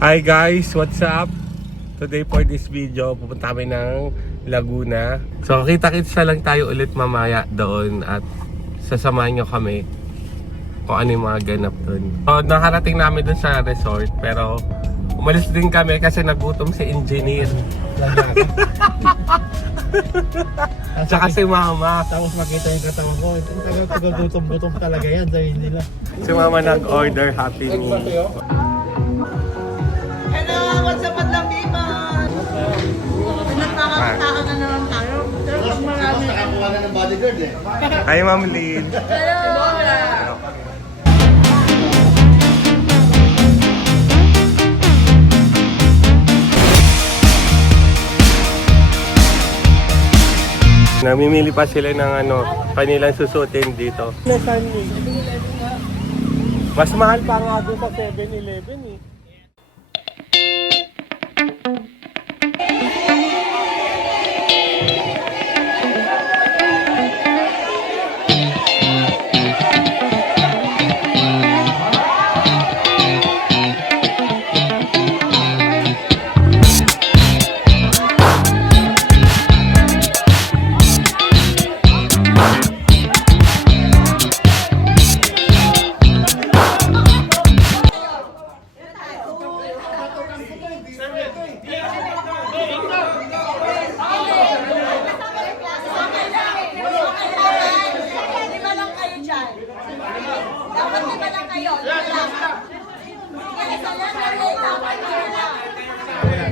Hi guys, what's up? Today for this video, pupunta kami ng Laguna. So kita-kits na lang tayo ulit mamaya doon at sasamahan nyo kami kung ano yung mga ganap doon. So nakarating namin doon sa resort pero umalis din kami kasi nagutom si engineer. Tsaka si mama. Tapos makita yung katawan ko, tagal gutom talaga yan, sabihin nila. Si mama nag-order Happy Meal. Hello, what's up, Madlang Bimon? Nagpapakataka na naman tayo. Pero pag marami. Nakakuha na ng bodyguard eh. Hi Ma'am Lynn. Hello! Namimili pa sila ng kanilang susutin dito. Mas mahal pa nga doon sa 7-Eleven eh.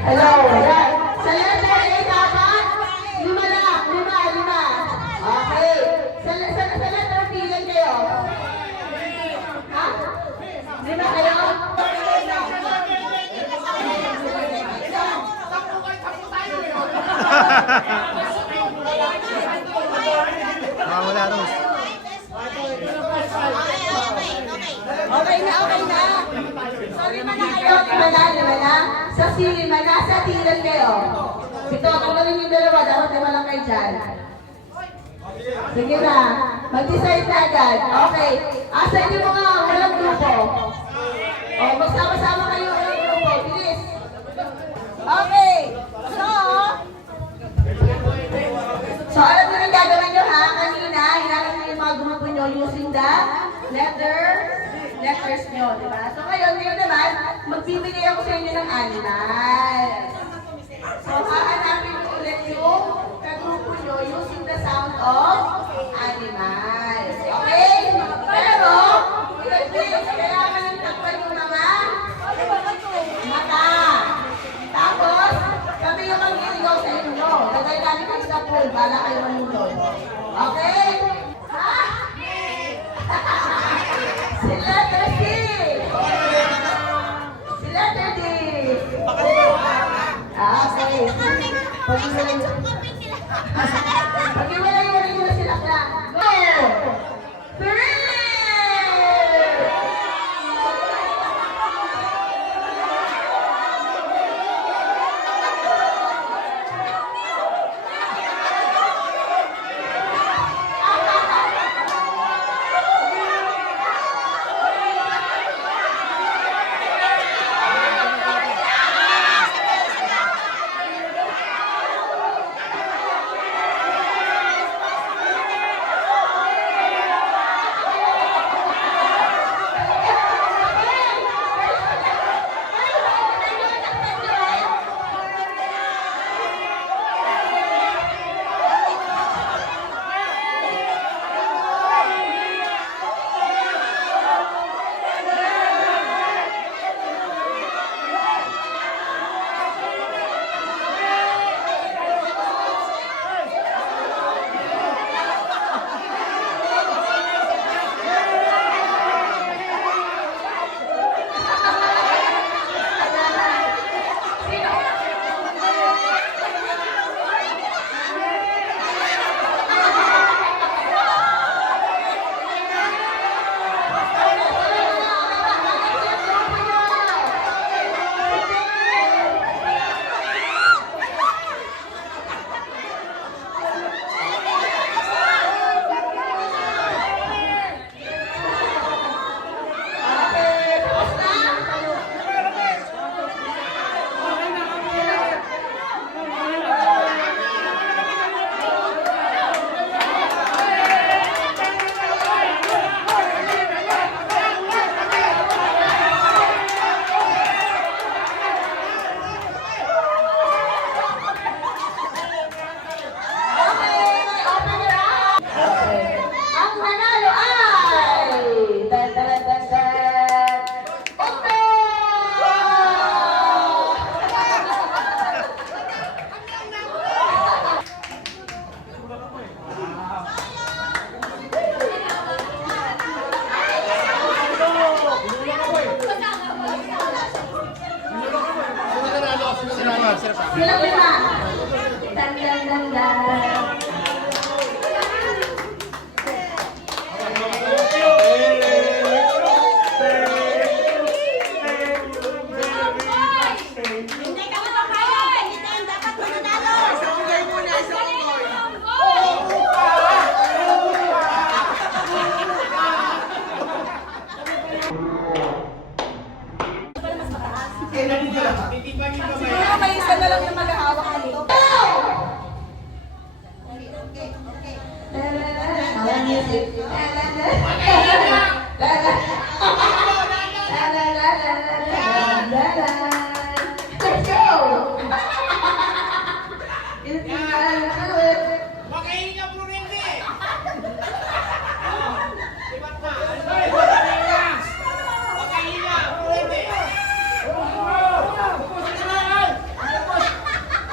Hello! Sa letter A dapat? Lima lang. Lima. Okay. Sa letter B lang kayo? Ha? Lima kayo? Wala Rose. Okay na. So, lima na kayo. Lima na. Sa lima na, sa tilan kayo. Ito, kung gawin yung dalawa, dapat lima lang kayo dyan. Sige na. Mag-decide na agad. Okay. Asa inyo mga walang grupo. O, magsama-sama kayo walang grupo. Bilis. Okay. So, alam nyo rin gagawin nyo ha. Kanina, hinanap nyo yung mga grupo nyo using the letters nyo, di ba? So, ngayon naman, magbibigay ako sa inyo ng animal. So, hahanapin nyo ulit yung kagrupo nyo using the sound of animals. Okay? Pero, kailangan yung takpan yung mga mata. Tapos, kami yung mag-iligaw sa inyo. Lagay namin kayo sa pool, bala kayo manunod. Okay? Ha? Si letter C. Si letter D. Okay. Pag-iwalay nyo sila ka. Go! 3! Silang lima. Dan, dan, dan, dan. Hindi ka mapapayag! Hindi ang dapat mananalo! Sanggay muna, sanggay! Siguro may isa na lang yung maghahawak nito. Alam music. Let's go! Makahinga bro Randy! Makahinga bro Randy!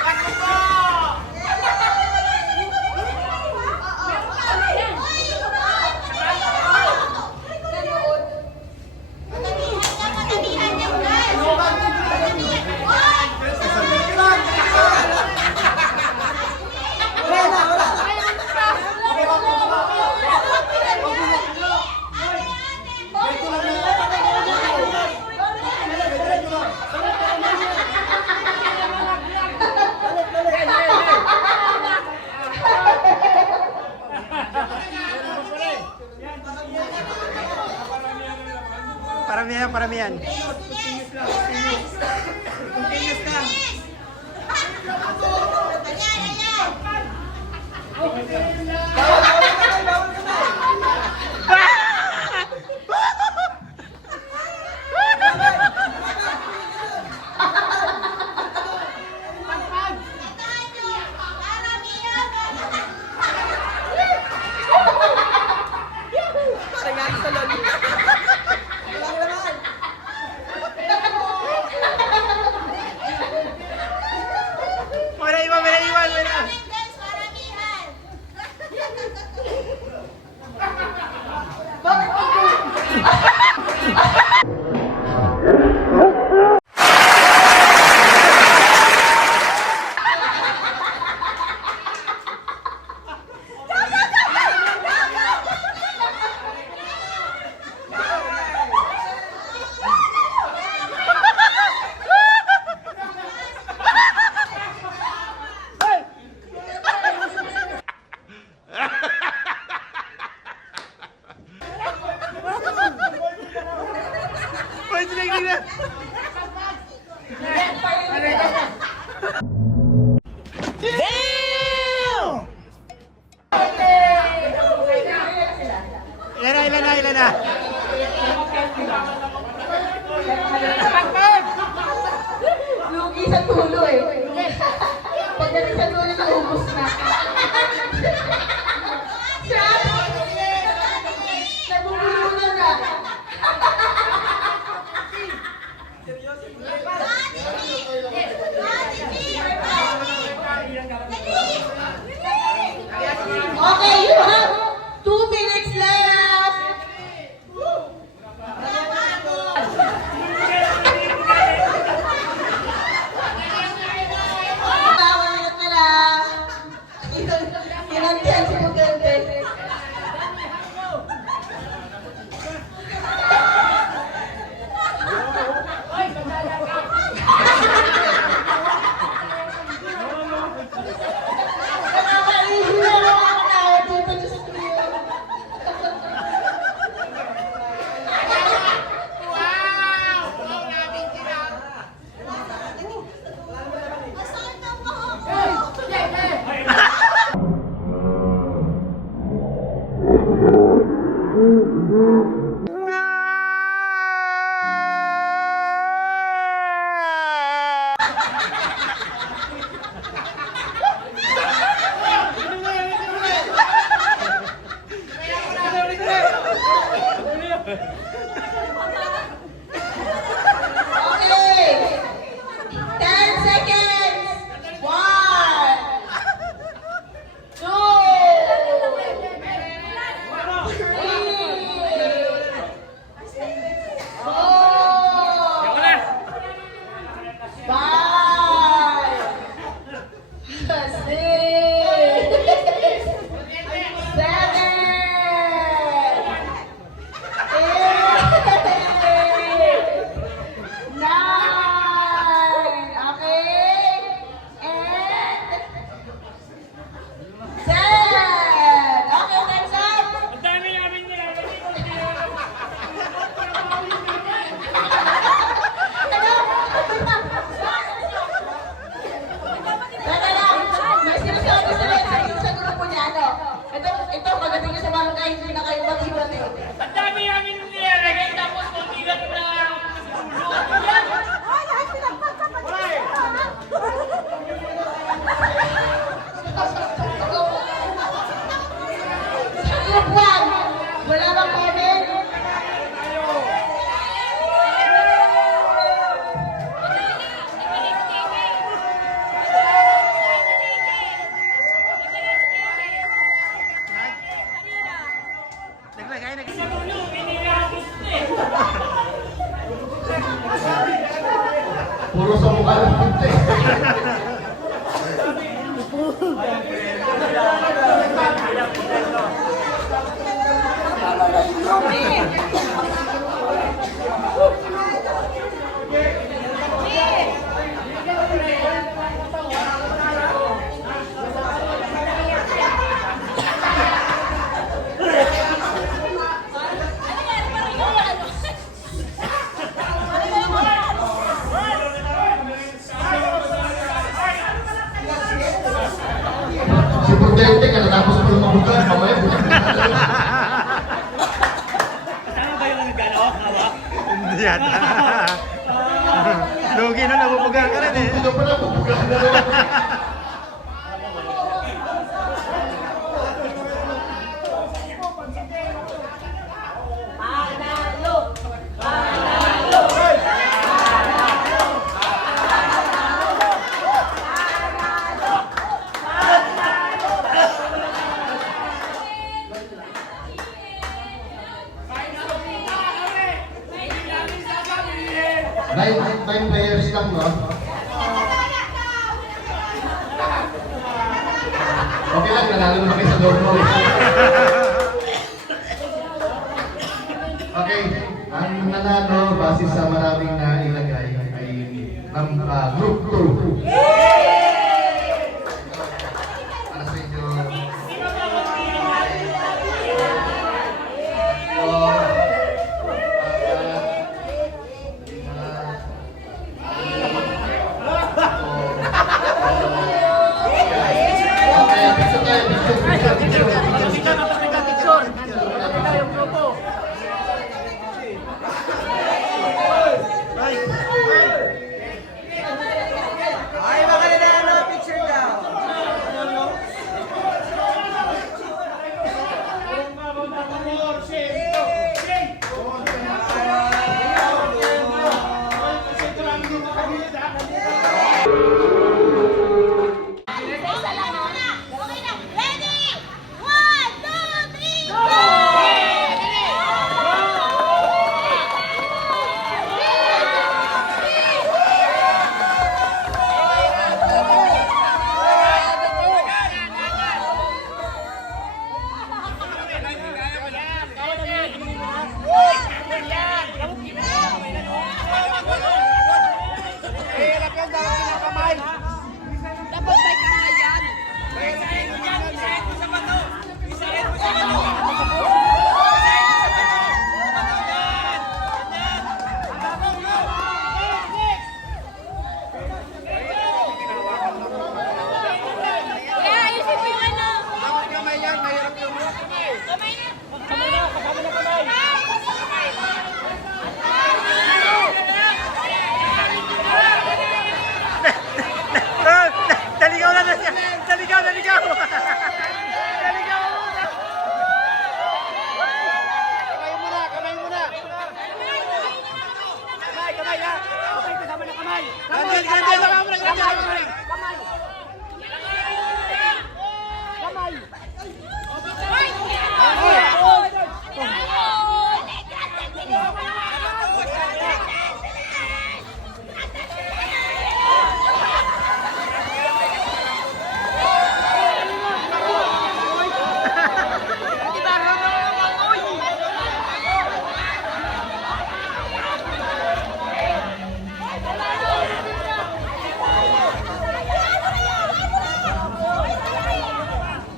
Ako po! Matamihan niya, guys! Paramihan, paramihan. Wala iwan, wala iwan, wala. Guys, maramihan! Pwede na, hindi na. Ilan na? Lugi sa tulo eh. Pagdating sa tulo, naubos na. Nabubulunan na. Okay, you have 2 minutes left. Bawal minute na lang. Ilang chance mo ganda. Nakaka-easy na lang ako na. Dito sa studio. Masakit ang buhok! Okay. 10 seconds. 1, 2, 3, 4, 5, mukha ng punta eh. Si Prudente ka natapos pa lumabugan, mamaya bukan na Hindi yata. Lugi na nabubugan ka rin eh. Hindi pa na bubugan na naman. Nine players lang, no? Okay lang, nanalo naman kayo sa Dormo. Okay, ang nanalo base sa maraming nailagay ay Group 2. Para sa inyo.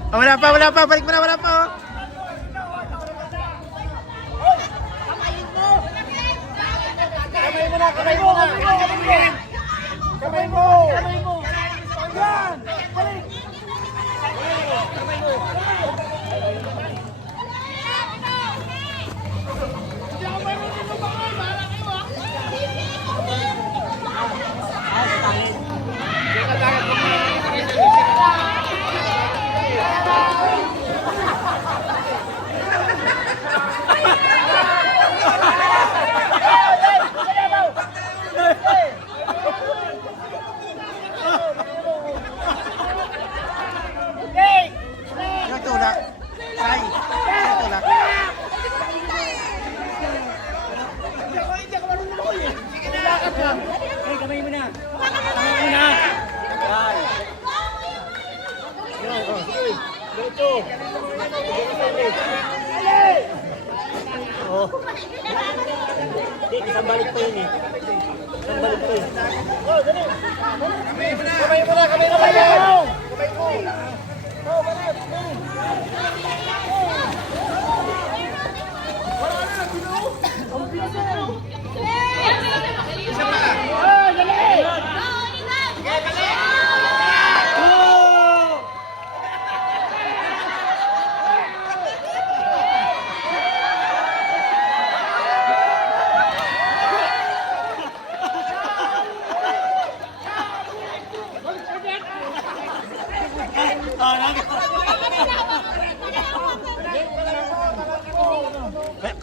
Oh, wala pa. Balik mo na, wala pa. Oh.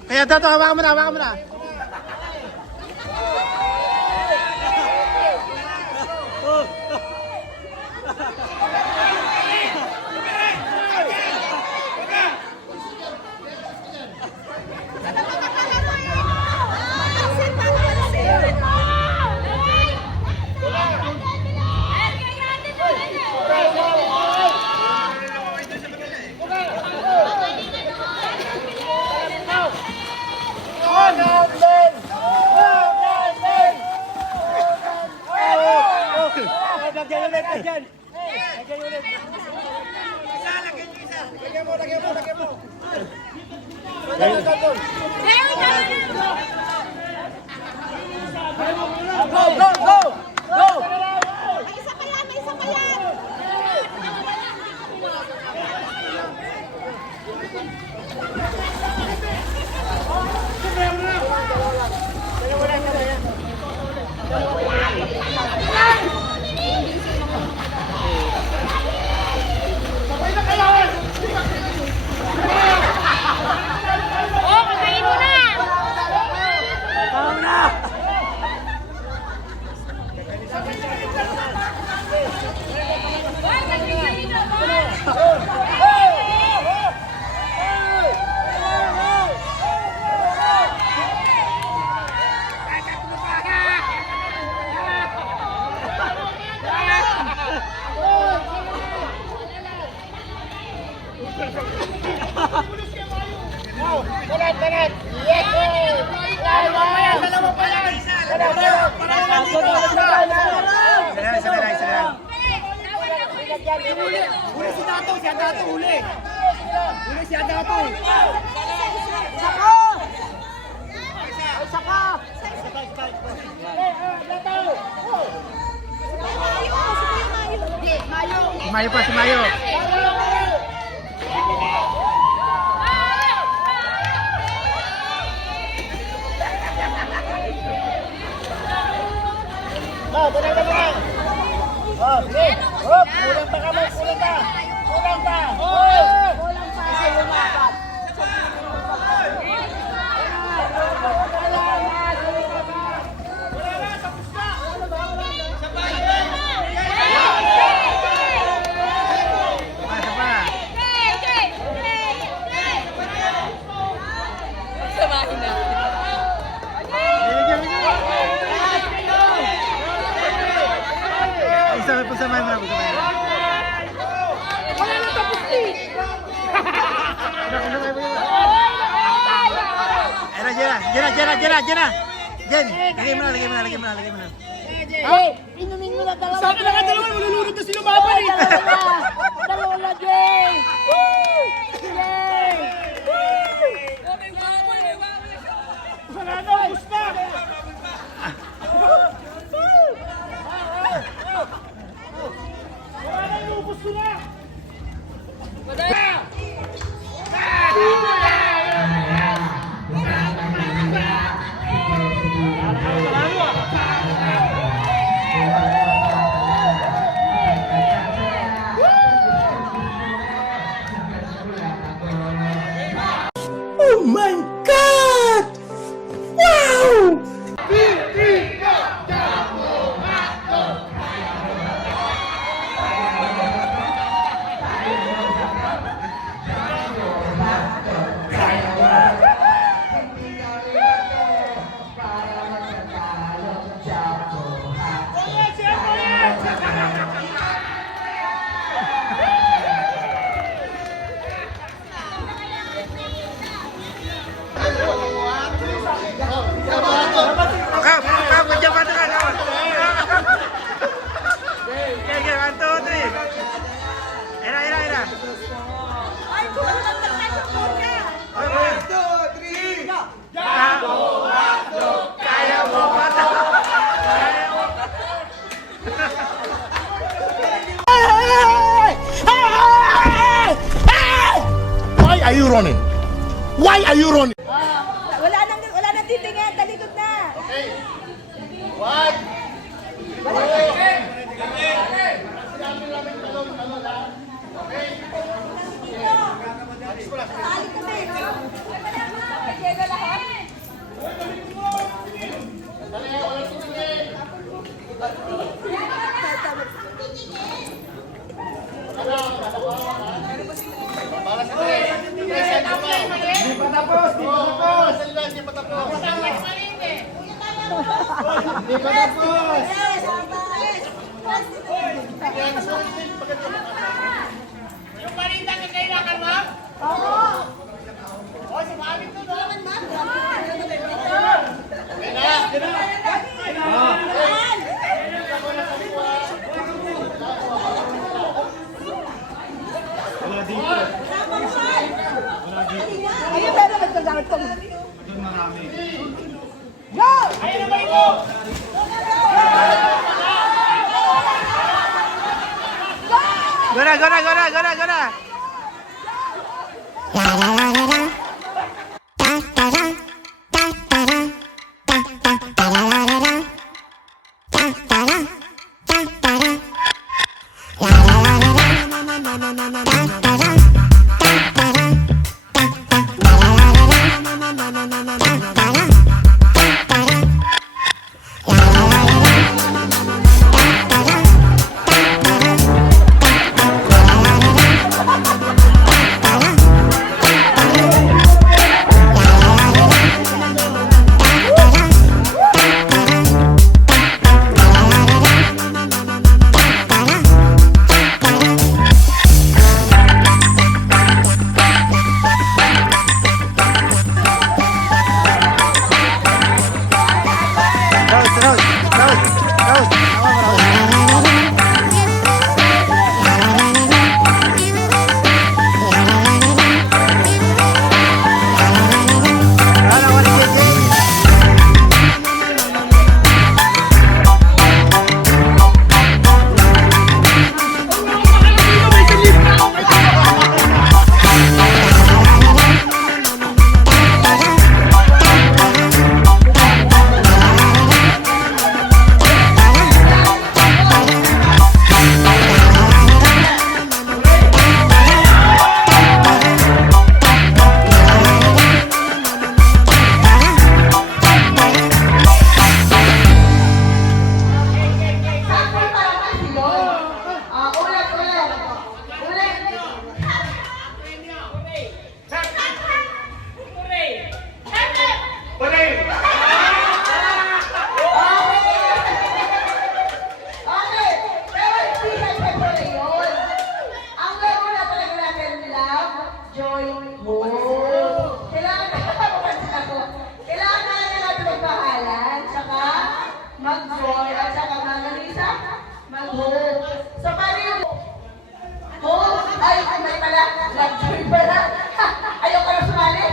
Kaya dato, hawakan mo na, hawakan mo na. Mayo pa, si Mayo. Isa pa sa Mayo, sa Mayo. Jen, lagay mo na. Hey, inumin mo na dalawa. Sabi na nga dalawa, malulunod na sila maban eh. Dalawa na, Jay. Jay. Wala na, ubus na. Wala na, ubus na. running? Why are you running? Wala nang titingin, talikod na. Okay. Yung parinda na kailangan mo? Oo. O, sumabit to doon. Ayun, pero magkagamit ko. Ayun na ba ito? Go na, go na, go na, go na, go na. mag-joy, at saka mag-alisa, mag-hope. So, paano yung hope? Ay, may pala, love-joy pala. Ayaw ka na sumali.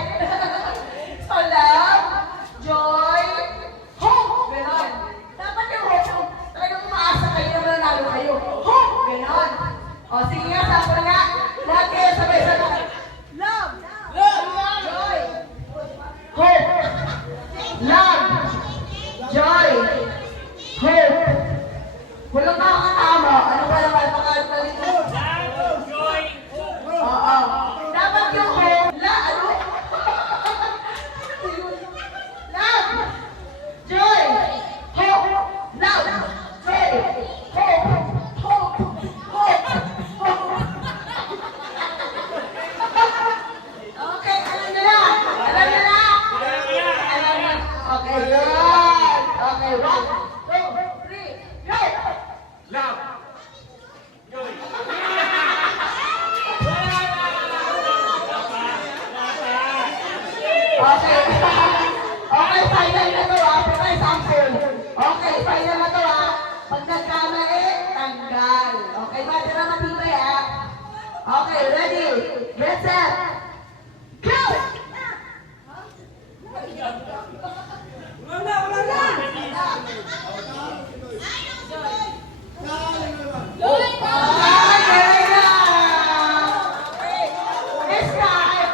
So, love, joy, hope. Ganon. Dapat yung hope, talagang umaasa kayo na mananalo kayo. Hope. Ganon. O, sige nga, sample nga. Lahat kayo sabay-sabay. Love. Love. Joy. Hope. Love. Joy. Hope. Walang nakakatama. Ano ba naman pangalan nito? Joy. Oo. Dapat yung hope. Ano? Love. Joy. Hope. Love. Joy. Hope. Hope. Hope. Okay, alam nyo na. Alam nyo na. Alam nyo. Okay, good. Okay, 1, 2, 3, go! Love! Okay. Okay, final na to ah. Pero may sample. Okay, final na to ah. Pag nagkamali, tanggal. Okay, matira matibay ah. Okay, ready? Get set. Go! Okay na! This time,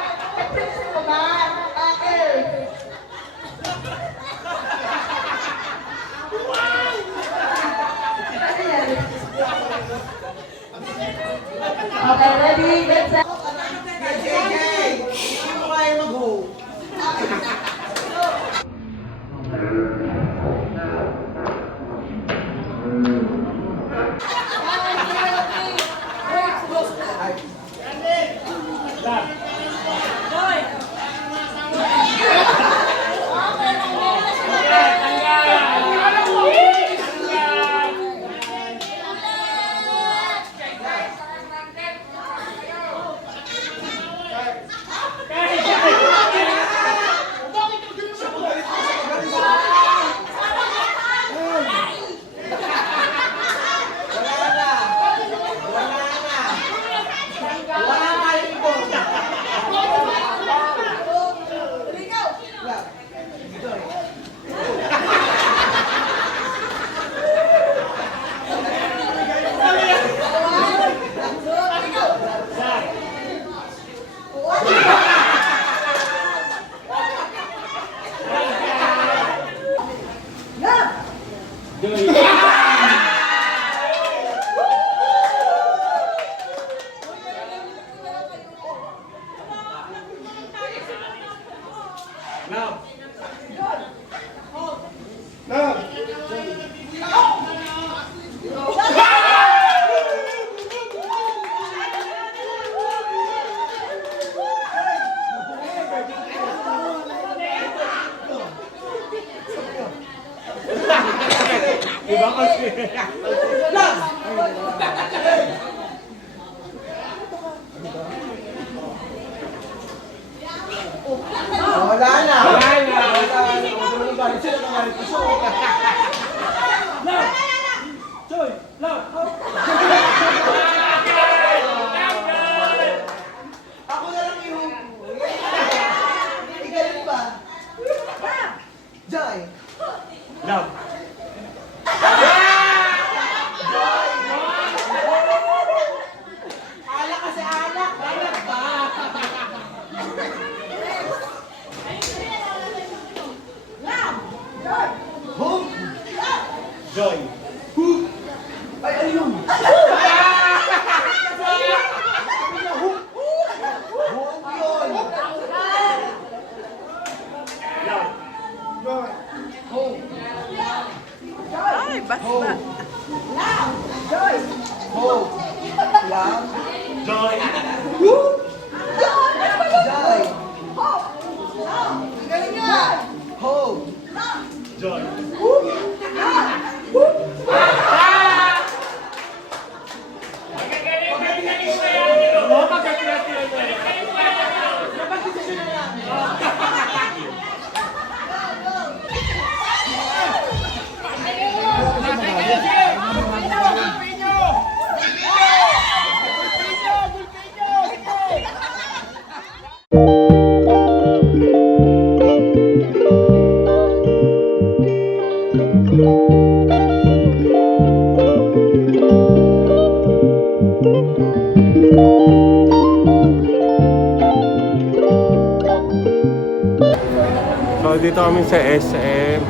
So dito kami sa SM.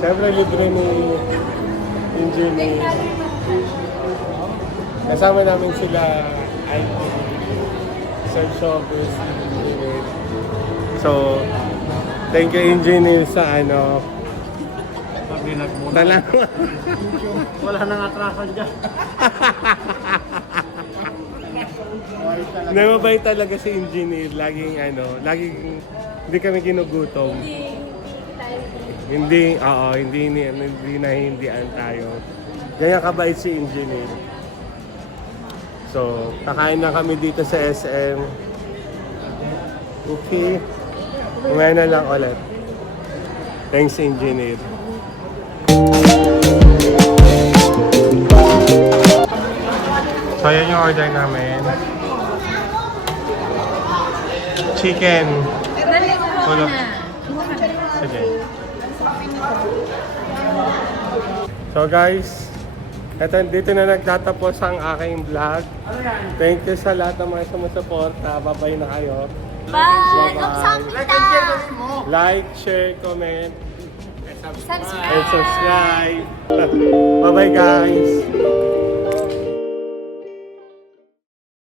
Siyempre libre ni Engineer. Kasama namin sila IT, self-showbiz, Engineer. So, thank you Engineer sa ano. Pag-inag mo. Talaga. Wala nang atrasan dyan. Namabay talaga si Engineer. Laging hindi kami ginugutom. Hindi nahindian tayo. Ganyan kabait si Engineer. So, kakain na kami dito sa SM. Okay. Kumain na lang ulit. Thanks, Engineer. So, yan yung order namin. Chicken. Tulog. Sige. So guys, dito na nagtatapos ang aking vlog. Thank you sa lahat ng mga sumusuporta. Babay na kayo. Bye! Like, share, comment, Subscribe! and subscribe. Bye-bye guys.